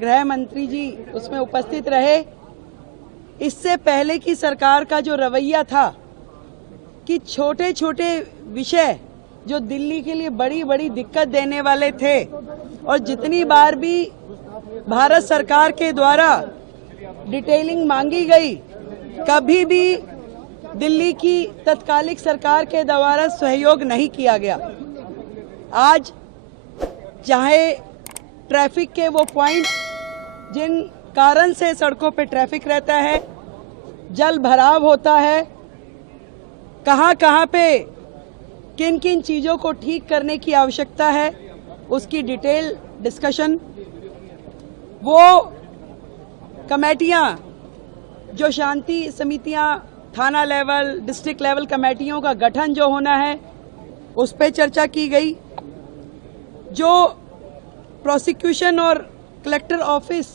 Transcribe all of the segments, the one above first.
गृह मंत्री जी उसमें उपस्थित रहे। इससे पहले की सरकार का जो रवैया था कि छोटे छोटे विषय जो दिल्ली के लिए बड़ी बड़ी दिक्कत देने वाले थे और जितनी बार भी भारत सरकार के द्वारा डिटेलिंग मांगी गई, कभी भी दिल्ली की तत्कालिक सरकार के द्वारा सहयोग नहीं किया गया। आज चाहे ट्रैफिक के वो पॉइंट जिन कारण से सड़कों पे ट्रैफिक रहता है, जल भराव होता है, कहां कहां पे किन किन चीजों को ठीक करने की आवश्यकता है, उसकी डिटेल डिस्कशन, वो कमेटियां जो शांति समितियां, थाना लेवल, डिस्ट्रिक्ट लेवल कमेटियों का गठन जो होना है, उस पर चर्चा की गई। जो प्रोसिक्यूशन और कलेक्टर ऑफिस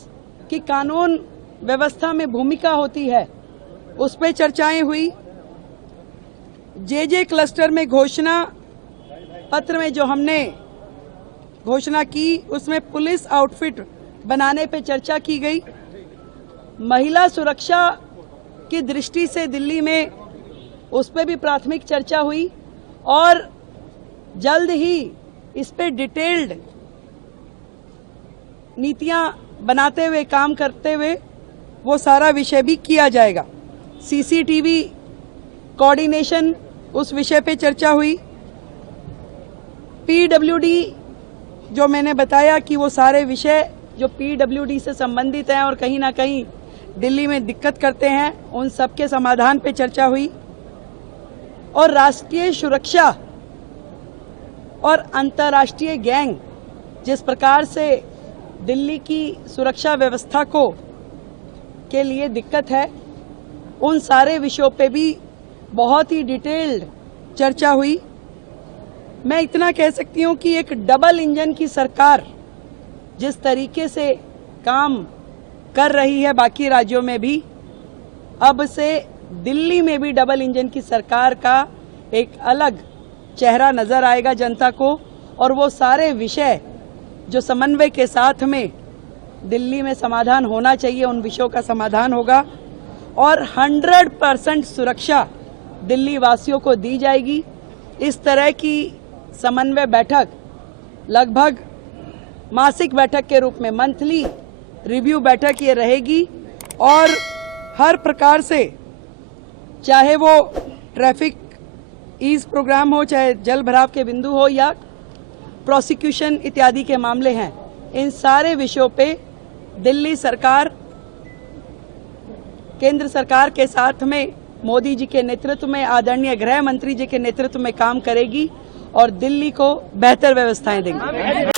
की कानून व्यवस्था में भूमिका होती है, उस पर चर्चाएं हुई। जे क्लस्टर में घोषणा पत्र में जो हमने घोषणा की, उसमें पुलिस आउटफिट बनाने पे चर्चा की गई। महिला सुरक्षा की दृष्टि से दिल्ली में उस पर भी प्राथमिक चर्चा हुई और जल्द ही इस पे डिटेल्ड नीतियां बनाते हुए, काम करते हुए वो सारा विषय भी किया जाएगा। सीसीटीवी कोऑर्डिनेशन, उस विषय पे चर्चा हुई। पीडब्ल्यूडी जो मैंने बताया कि वो सारे विषय जो पीडब्ल्यूडी से संबंधित हैं और कहीं ना कहीं दिल्ली में दिक्कत करते हैं, उन सब के समाधान पे चर्चा हुई। और राष्ट्रीय सुरक्षा और अंतर्राष्ट्रीय गैंग जिस प्रकार से दिल्ली की सुरक्षा व्यवस्था को के लिए दिक्कत है, उन सारे विषयों पे भी बहुत ही डिटेल्ड चर्चा हुई। मैं इतना कह सकती हूं कि एक डबल इंजन की सरकार जिस तरीके से काम कर रही है बाकी राज्यों में भी, अब से दिल्ली में भी डबल इंजन की सरकार का एक अलग चेहरा नजर आएगा जनता को। और वो सारे विषय जो समन्वय के साथ में दिल्ली में समाधान होना चाहिए, उन विषयों का समाधान होगा और 100% सुरक्षा दिल्ली वासियों को दी जाएगी। इस तरह की समन्वय बैठक लगभग मासिक बैठक के रूप में, मंथली रिव्यू बैठक ये रहेगी और हर प्रकार से, चाहे वो ट्रैफिक ईज प्रोग्राम हो, चाहे जल भराव के बिंदु हो या प्रोसिक्यूशन इत्यादि के मामले हैं, इन सारे विषयों पे दिल्ली सरकार केंद्र सरकार के साथ में मोदी जी के नेतृत्व में, आदरणीय गृह मंत्री जी के नेतृत्व में काम करेगी और दिल्ली को बेहतर व्यवस्थाएं देंगे।